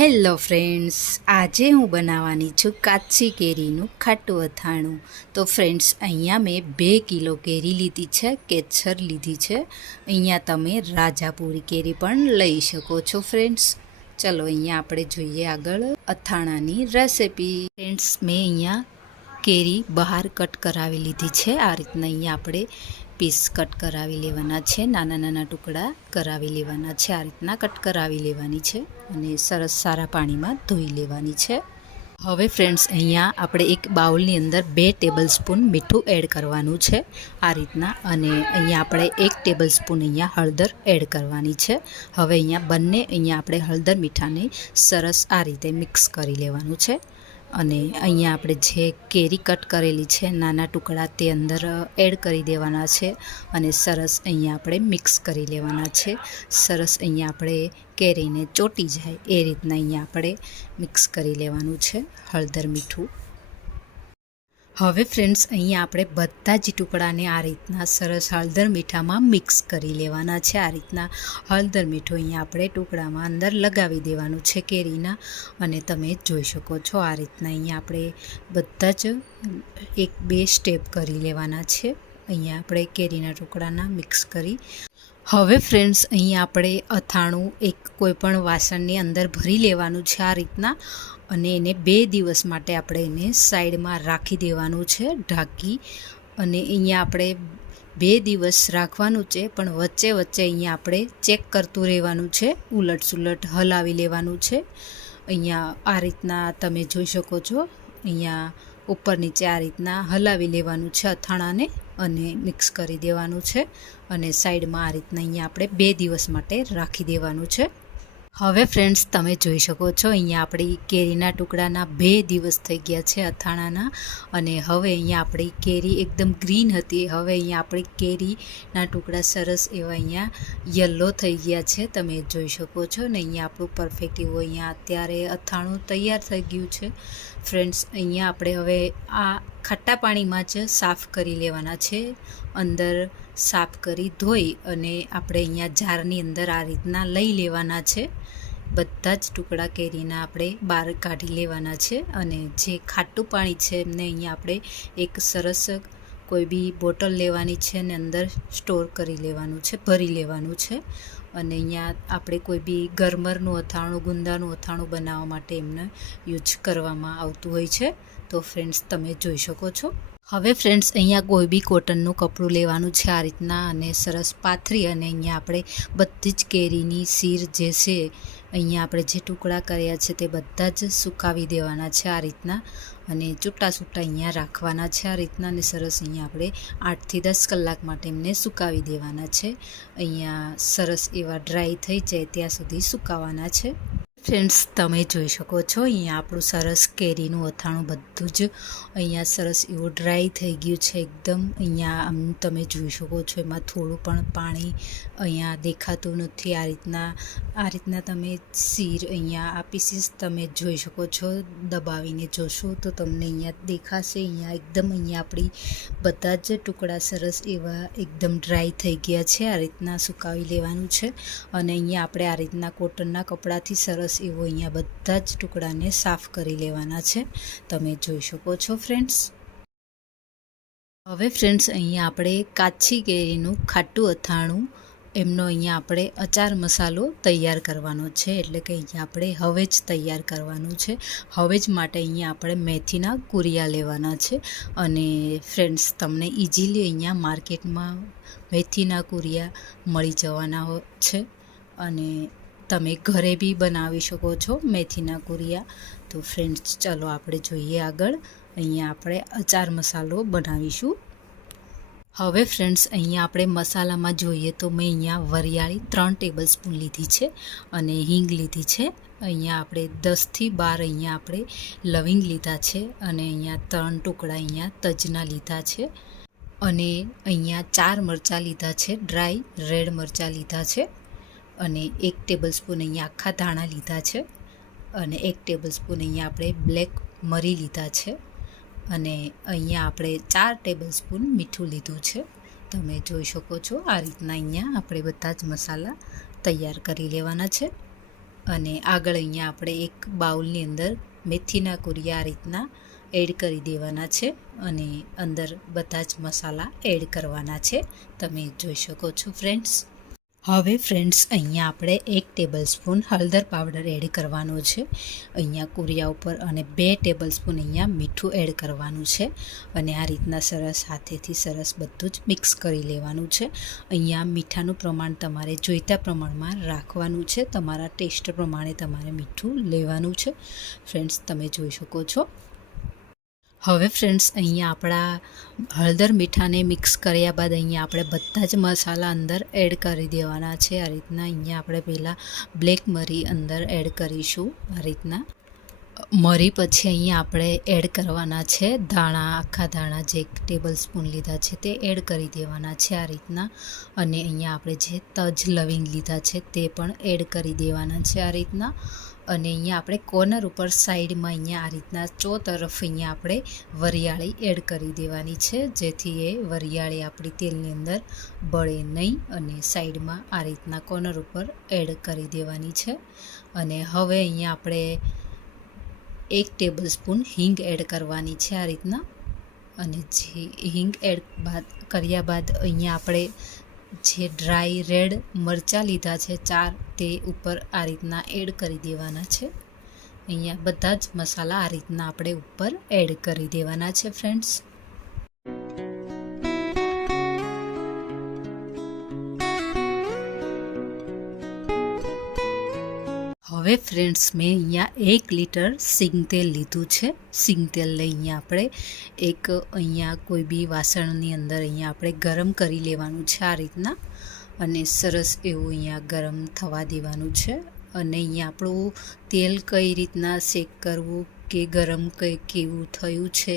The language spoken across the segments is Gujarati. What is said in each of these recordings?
હેલો ફ્રેન્ડ્સ, આજે હું બનાવવાની છું કાચી કેરીનું ખાટું અથાણું. તો ફ્રેન્ડ્સ, અહીંયા મેં બે કિલો કેરી લીધી છે કેચર લીધી છે. અહીંયા તમે રાજાપુરી કેરી પણ લઈ શકો છો ફ્રેન્ડ્સ. ચલો, અહીંયા આપણે જોઈએ આગળ અથાણાની રેસિપી. ફ્રેન્ડ્સ, મેં અહીંયા કેરી બહાર કટ કરાવી લીધી છે. આ રીતના અહીંયા આપણે પીસ કટ કરાવી લેવાના છે. નાના નાના ટુકડા કરાવી લેવાના છે. આ રીતના કટ કરાવી લેવાની છે અને સરસ સારા પાણીમાં ધોઈ લેવાની છે. હવે ફ્રેન્ડ્સ, અહીંયા આપણે એક બાઉલની અંદર બે ટેબલ સ્પૂન મીઠું એડ કરવાનું છે. આ રીતના અને અહીંયા આપણે એક ટેબલ સ્પૂન અહીંયા હળદર એડ કરવાની છે. હવે અહીંયા બંને અહીંયા આપણે હળદર મીઠાને સરસ આ રીતે મિક્સ કરી લેવાનું છે. અને અહીંયા આપણે જે કેરી કટ કરેલી છે, નાના ટુકડા તે અંદર એડ કરી દેવાના છે અને સરસ અહીંયા આપણે મિક્સ કરી લેવાના છે. સરસ અહીંયા આપણે કેરીને ચોટી જાય એ રીતના અહીંયા આપણે મિક્સ કરી લેવાનું છે, હળદર મીઠું. હવે ફ્રેન્ડ્સ અહીંયા આપણે બધા જ ટુકડાને આ રીતના સરસ હળદર મીઠામાં મિક્સ કરી લેવાના છે. આ રીતના હળદર મીઠું અહીંયા આપણે ટુકડામાં અંદર લગાવી દેવાનું છે કેરીના અને તમે જોઈ શકો છો આ રીતના અહીંયા આપણે બધા જ એક બે સ્ટેપ કરી લેવાના છે. અહીંયા આપણે કેરીના ટુકડાના મિક્સ કરી હવે ફ્રેન્ડ્સ અહીંયા આપણે અથાણું એક કોઈપણ વાસણની અંદર ભરી લેવાનું છે આ રીતના અને એને બે દિવસ માટે આપણે એને સાઈડમાં રાખી દેવાનું છે, ઢાંકી અને અહીંયા આપણે બે દિવસ રાખવાનું છે, પણ વચ્ચે વચ્ચે અહીંયા આપણે ચેક કરતું રહેવાનું છે, ઉલટ સુલટ હલાવી લેવાનું છે. અહીંયા આ રીતના તમે જોઈ શકો છો. અહીંયા ઉપર નીચે આ રીતના હલાવી લેવાનું છે અથાણાને અને મિક્સ કરી દેવાનું છે. અને સાઈડમાં આ રીતના અહીંયા આપણે બે દિવસ માટે રાખી દેવાનું છે. હવે ફ્રેન્ડ્સ તમે જોઈ શકો છો, અહીંયા આપણી કેરીના ટુકડાના બે દિવસ થઈ ગયા છે અથાણાના. અને હવે અહીંયા આપણી કેરી એકદમ ગ્રીન હતી. હવે અહીંયા આપણી કેરીના ટુકડા સરસ એવા અહીંયા યલો થઈ ગયા છે. તમે જોઈ શકો છો ને, અહીંયા આપણું પરફેક્ટ એવું અહીંયા અત્યારે અથાણું તૈયાર થઈ ગયું છે. ફ્રેન્ડ્સ અહીંયા આપણે હવે આ ખાટા પાણીમાં જ સાફ કરી લેવાના છે. અંદર સાફ કરી ધોઈ અને આપણે અહીંયા જારની અંદર આ રીતના લઈ લેવાના છે. બધા જ ટુકડા કેરીના આપણે બહાર કાઢી લેવાના છે અને જે ખાટું પાણી છે એમને અહીંયા આપણે એક સરસ કોઈ બી બોટલ લેવાની છે અને અંદર સ્ટોર કરી લેવાનું છે, ભરી લેવાનું છે. અને અહીંયા આપણે કોઈ બી ગરમરનું અથાણું, ગુંદાનું અથાણું બનાવવા માટે એમને યુઝ કરવામાં આવતું હોય છે. તો ફ્રેન્ડ્સ, તમે જોઈ શકો છો. હવે ફ્રેન્ડ્સ, અહીંયા કોઈ બી કોટનનું કપડું લેવાનું છે આ રીતના અને સરસ પાથરી અને અહીંયા આપણે બધી જ કેરીની સીર જે છે, અહીંયા આપણે જે ટુકડા કર્યા છે તે બધા જ સુકાવી દેવાના છે આ રીતના. અને છૂટા છૂટા અહીંયા રાખવાના છે. આ રીતના અને સરસ અહીંયા આપણે આઠથી દસ કલાક માટે એમને સુકાવી દેવાના છે. અહીંયા સરસ એવા ડ્રાય થઈ જાય ત્યાં સુધી સુકાવાના છે. ફ્રેન્ડ્સ તમે જોઈ શકો છો, અહીંયા આપણું સરસ કેરીનું અથાણું બધું જ અહીંયા સરસ એવું ડ્રાય થઈ ગયું છે એકદમ. અહીંયા આમ તમે જોઈ શકો છો, એમાં થોડું પણ પાણી અહીંયા દેખાતું નથી. આ રીતના આ રીતના તમે સીર અહીંયા આ પીસીસ તમે જોઈ શકો છો, દબાવીને જોશો તો તમને અહીંયા દેખાશે. અહીંયા એકદમ અહીંયા આપણી બધા જ ટુકડા સરસ એવા એકદમ ડ્રાય થઈ ગયા છે. આ રીતના સુકાવી લેવાનું છે અને અહીંયા આપણે આ રીતના કોટનના કપડાથી સરસ સરસ એવો અહીંયા બધા જ ટુકડાને સાફ કરી લેવાના છે. તમે જોઈ શકો છો ફ્રેન્ડ્સ હવે ફ્રેન્ડ્સ અહીંયા આપણે કાચી કેરીનું ખાટું અથાણું, એમનો અહીંયા આપણે અચાર મસાલો તૈયાર કરવાનો છે. એટલે કે અહીંયા આપણે હવે જ તૈયાર કરવાનું છે. હવે જ માટે અહીંયા આપણે મેથીના કુરિયા લેવાના છે. અને ફ્રેન્ડ્સ તમને ઇઝીલી અહીંયા માર્કેટમાં મેથીના કુરિયા મળી જવાના છે. અને તમે ઘરે બી બનાવી શકો છો મેથીના કુરિયા. તો ફ્રેન્ડ્સ ચાલો આપણે જોઈએ આગળ. અહીંયા આપણે અચાર મસાલો બનાવીશું. હવે ફ્રેન્ડ્સ અહીંયા આપણે મસાલામાં જોઈએ તો મેં અહીંયા વરિયાળી ત્રણ ટેબલ સ્પૂન લીધી છે અને હિંગ લીધી છે. અહીંયા આપણે દસથી બાર અહીંયા આપણે લવિંગ લીધા છે અને અહીંયા ત્રણ ટુકડા અહીંયા તજના લીધા છે. અને અહીંયા ચાર મરચાં લીધા છે ડ્રાય રેડ મરચાં લીધા છે. અને એક ટેબલ સ્પૂન અહીંયા આખા ધાણા લીધા છે અને એક ટેબલ સ્પૂન અહીંયા આપણે બ્લેક મરી લીધા છે અને અહીંયા આપણે ચાર ટેબલ સ્પૂન મીઠું લીધું છે. તમે જોઈ શકો છો આ રીતના અહીંયા આપણે બધા જ મસાલા તૈયાર કરી લેવાના છે અને આગળ અહીંયા આપણે એક બાઉલની અંદર મેથીના કુરિયા આ રીતના એડ કરી દેવાના છે અને અંદર બધા જ મસાલા એડ કરવાના છે. તમે જોઈ શકો છો ફ્રેન્ડ્સ હવે ફ્રેન્ડ્સ અહીંયા આપણે એક ટેબલ સ્પૂન હળદર પાવડર એડ કરવાનો છે. અહીંયા કુરિયા ઉપર અને બે ટેબલ સ્પૂન અહીંયા મીઠું એડ કરવાનું છે અને આ રીતના સરસ હાથેથી સરસ બધું જ મિક્સ કરી લેવાનું છે. અહીંયા મીઠાનું પ્રમાણ તમારે જોઈતા પ્રમાણમાં રાખવાનું છે. તમારા ટેસ્ટ પ્રમાણે તમારે મીઠું લેવાનું છે. ફ્રેન્ડ્સ તમે જોઈ શકો છો. હવે ફ્રેન્ડ્સ અહીંયા આપણા હળદર મીઠાને મિક્સ કર્યા બાદ અહીંયા આપણે બધા જ મસાલા અંદર એડ કરી દેવાના છે. આ રીતના અહીંયા આપણે પહેલાં બ્લેક મરી અંદર એડ કરીશું. આ રીતના. મરી પછી અહીંયા આપણે એડ કરવાના છે. ધાણા આખા ધાણા જે એક ટેબલ સ્પૂન લીધા છે તે એડ કરી દેવાના છે આ રીતના. અને અહીંયા આપણે જે તજ લવિંગ લીધા છે તે પણ એડ કરી દેવાના છે આ રીતના. અને અહીંયા આપણે કોર્નર ઉપર સાઈડમાં અહીંયા આ રીતના ચો તરફ અહીંયા આપણે વરિયાળી એડ કરી દેવાની છે. જેથી એ વરિયાળી આપણી તેલની અંદર બળે નહીં અને સાઈડમાં આ રીતના કોર્નર ઉપર એડ કરી દેવાની છે. અને હવે અહીંયા આપણે એક ટેબલ સ્પૂન હિંગ એડ કરવાની છે આ રીતના. અને જે હિંગ એડ બાદ કર્યા બાદ અહીંયા આપણે જે ડ્રાય રેડ મરચાં લીધા છે ચાર, તે ઉપર આ રીતના એડ કરી દેવાના છે. અહીંયા બધા જ મસાલા આ રીતના આપણે ઉપર એડ કરી દેવાના છે ફ્રેન્ડ્સ હવે ફ્રેન્ડ્સ મેં અહીંયા એક લીટર સિંગ તેલ લીધું છે. સિંગ તેલ લઈ અહીંયા આપણે એક અહીંયા કોઈ બી વાસણની અંદર અહીંયા આપણે ગરમ કરી લેવાનું છે આ રીતના. અને સરસ એવું અહીંયા ગરમ થવા દેવાનું છે. અને અહીંયા આપણું તેલ કઈ રીતના શેક કરવું, કે ગરમ કઈ કેવું થયું છે,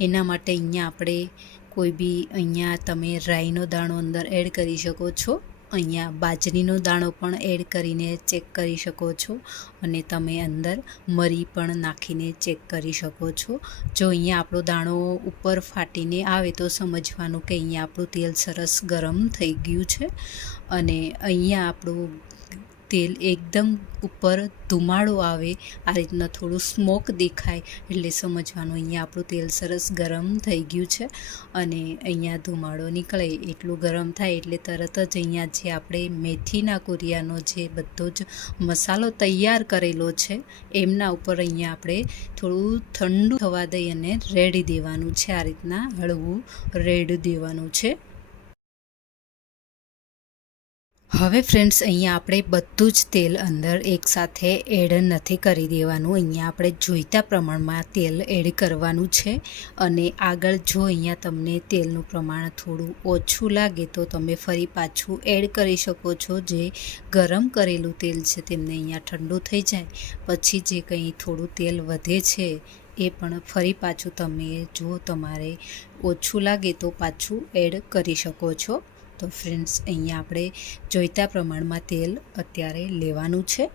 એના માટે અહીંયા આપણે કોઈ બી અહીંયા તમે રાઈનો દાણો અંદર એડ કરી શકો છો. અહીંયા બાજરીનો દાણો પણ એડ કરીને ચેક કરી શકો છો અને તમે અંદર મરી પણ નાખીને ચેક કરી શકો છો. જો અહીંયા આપણો દાણો ઉપર ફાટીને આવે તો સમજવાનું કે અહીંયા આપણું તેલ સરસ ગરમ થઈ ગયું છે અને અહીંયા આપણું તેલ એકદમ ઉપર ધુમાડો આવે, આ રીતના થોડું સ્મોક દેખાય એટલે સમજવાનું અહીંયા આપણું તેલ સરસ ગરમ થઈ ગયું છે અને અહીંયા ધુમાડો નીકળે, એટલું ગરમ થાય એટલે તરત જ અહીંયા જે આપણે મેથીના કોરિયાનો જે બધો જ મસાલો તૈયાર કરેલો છે, એમના ઉપર અહીંયા આપણે થોડું ઠંડુ થવા દઈ અને રેડી દેવાનું છે, આ રીતના હળવું રેડ દેવાનું છે. હવે ફ્રેન્ડ્સ અહીંયા આપણે બધું જ તેલ અંદર એકસાથે એડ નથી કરી દેવાનું. અહીંયા આપણે જોઈતા પ્રમાણમાં તેલ એડ કરવાનું છે અને આગળ જો અહીંયા તમને તેલનું પ્રમાણ થોડું ઓછું લાગે તો તમે ફરી પાછું એડ કરી શકો છો. જે ગરમ કરેલું તેલ છે તેમને અહીંયા ઠંડુ થઈ જાય. પછી જે કંઈ થોડું તેલ વધે છે એ પણ ફરી પાછું તમે જો તમારે ઓછું લાગે તો પાછું એડ કરી શકો છો. તો ફ્રેન્ડ્સ અહીંયા આપણે જોઈતા પ્રમાણમાં તેલ અત્યારે લેવાનું છે.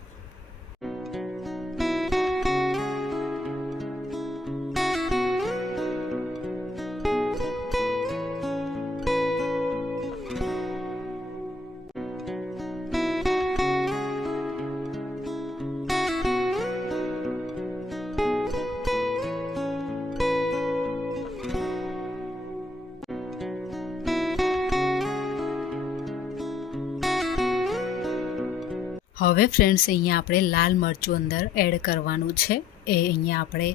હવે ફ્રેન્ડ્સ અહીંયા આપણે લાલ મરચું અંદર એડ કરવાનું છે. એ અહીંયા આપણે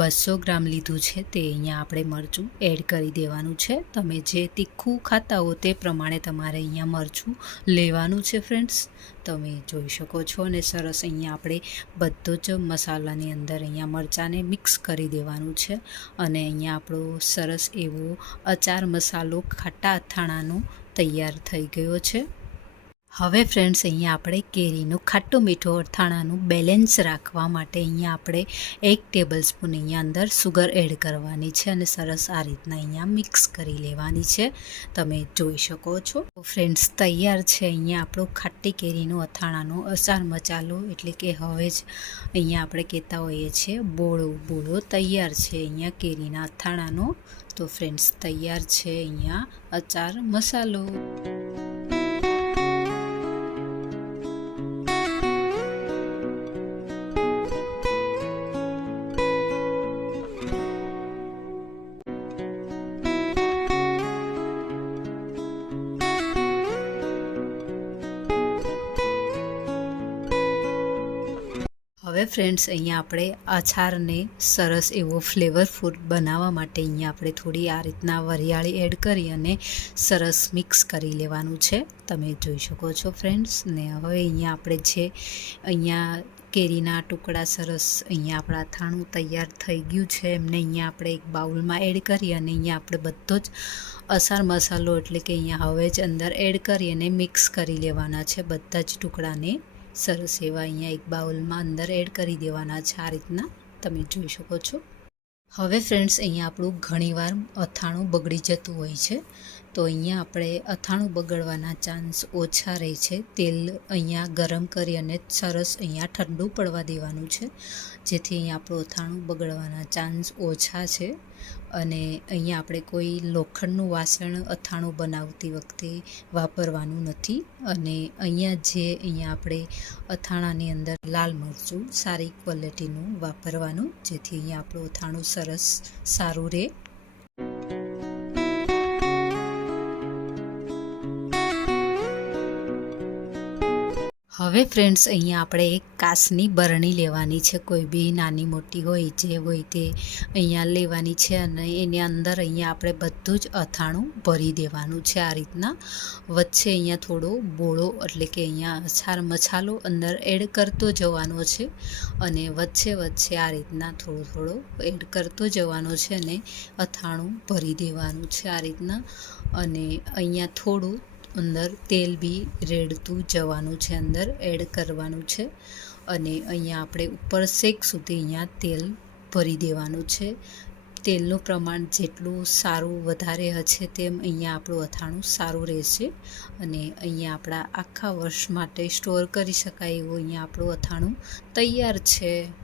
બસો ગ્રામ લીધું છે, તે અહીંયા આપણે મરચું એડ કરી દેવાનું છે. તમે જે તીખું ખાતા હો તે પ્રમાણે તમારે અહીંયા મરચું લેવાનું છે ફ્રેન્ડ્સ તમે જોઈ શકો છો અને સરસ અહીંયા આપણે બધો જ મસાલાની અંદર અહીંયા મરચાંને મિક્સ કરી દેવાનું છે. અને અહીંયા આપણો સરસ એવો અચાર મસાલો ખાટા અથાણાનો તૈયાર થઈ ગયો છે. હવે ફ્રેન્ડ્સ અહીંયા આપણે કેરીનું ખાટું મીઠું અથાણાનું બેલેન્સ રાખવા માટે અહીંયા આપણે એક ટેબલ સ્પૂન અહીંયા અંદર સુગર એડ કરવાની છે અને સરસ આ રીતના અહીંયા મિક્સ કરી લેવાની છે. તમે જોઈ શકો છો. ફ્રેન્ડ્સ તૈયાર છે અહીંયા આપણું ખાટી કેરીનું અથાણાનું અસાર મચાલો એટલે કે હવે જ અહીંયા આપણે કહેતા હોઈએ છીએ બોળો બોળો તૈયાર છે અહીંયા કેરીના અથાણાનો. તો ફ્રેન્ડ્સ તૈયાર છે અહીંયા અચાર મસાલો. હવે ફ્રેન્ડ્સ અહીંયા આપણે અચારને સરસ એવો ફ્લેવરફૂડ બનાવવા માટે અહીંયા આપણે થોડી આ રીતના વરિયાળી એડ કરી અને સરસ મિક્સ કરી લેવાનું છે. તમે જોઈ શકો છો ફ્રેન્ડ્સ ને હવે અહીંયા આપણે જે અહીંયા કેરીના ટુકડા સરસ અહીંયા આપણા અથાણું તૈયાર થઈ ગયું છે, એમને અહીંયા આપણે એક બાઉલમાં એડ કરી અને અહીંયા આપણે બધો જ અસાર મસાલો એટલે કે અહીંયા હવે જ અંદર એડ કરી અને મિક્સ કરી લેવાના છે, બધા જ ટુકડાને. સરસ એવા અહીંયા એક બાઉલમાં અંદર એડ કરી દેવાના છે આ રીતના. તમે જોઈ શકો છો. હવે ફ્રેન્ડ્સ, અહીંયા આપણું ઘણીવાર અથાણું બગડી જતું હોય છે. તો અહીંયા આપણે અથાણું બગડવાના ચાન્સ ઓછા રહે છે. તેલ અહીંયા ગરમ કરી અને સરસ અહીંયા ઠંડુ પડવા દેવાનું છે. જેથી અહીંયા આપણું અથાણું બગડવાના ચાન્સ ઓછા છે. અને અહીંયા આપણે કોઈ લોખંડનું વાસણ, અથાણું બનાવતી વખતે વાપરવાનું નથી. અને અહીંયા જે અહીંયા આપણે અથાણાની અંદર લાલ મરચું સારી ક્વોલિટીનું વાપરવાનું, જેથી અહીંયા આપણું અથાણું સરસ સારું રહે. હવે ફ્રેન્ડ્સ અહીંયા આપણે એક કાસની બરણી લેવાની છે. કોઈ બી નાની મોટી હોય, જે હોય તે અહીંયા લેવાની છે અને એની અંદર અહીંયા આપણે બધું જ અથાણું ભરી દેવાનું છે આ રીતના. વચ્ચે અહીંયા થોડો બોળો એટલે કે અહીંયા અછાર મસાલો અંદર એડ કરતો જવાનો છે અને વચ્ચે વચ્ચે આ રીતના થોડો થોડો એડ કરતો જવાનો છે અને અથાણું ભરી દેવાનું છે આ રીતના. અને અહીંયા થોડું અંદર તેલ બી રેડતું જવાનું છે અંદર, એડ કરવાનું છે. અને અહીંયા આપણે ઉપર શેક સુધી અહીંયા તેલ ભરી દેવાનું છે. તેલનું પ્રમાણ જેટલું સારું વધારે હશે તેમ અહીંયા આપણું અથાણું સારું રહેશે. અને અહીંયા આપણા આખા વર્ષ માટે સ્ટોર કરી શકાય એવું અહીંયા આપણું અથાણું તૈયાર છે.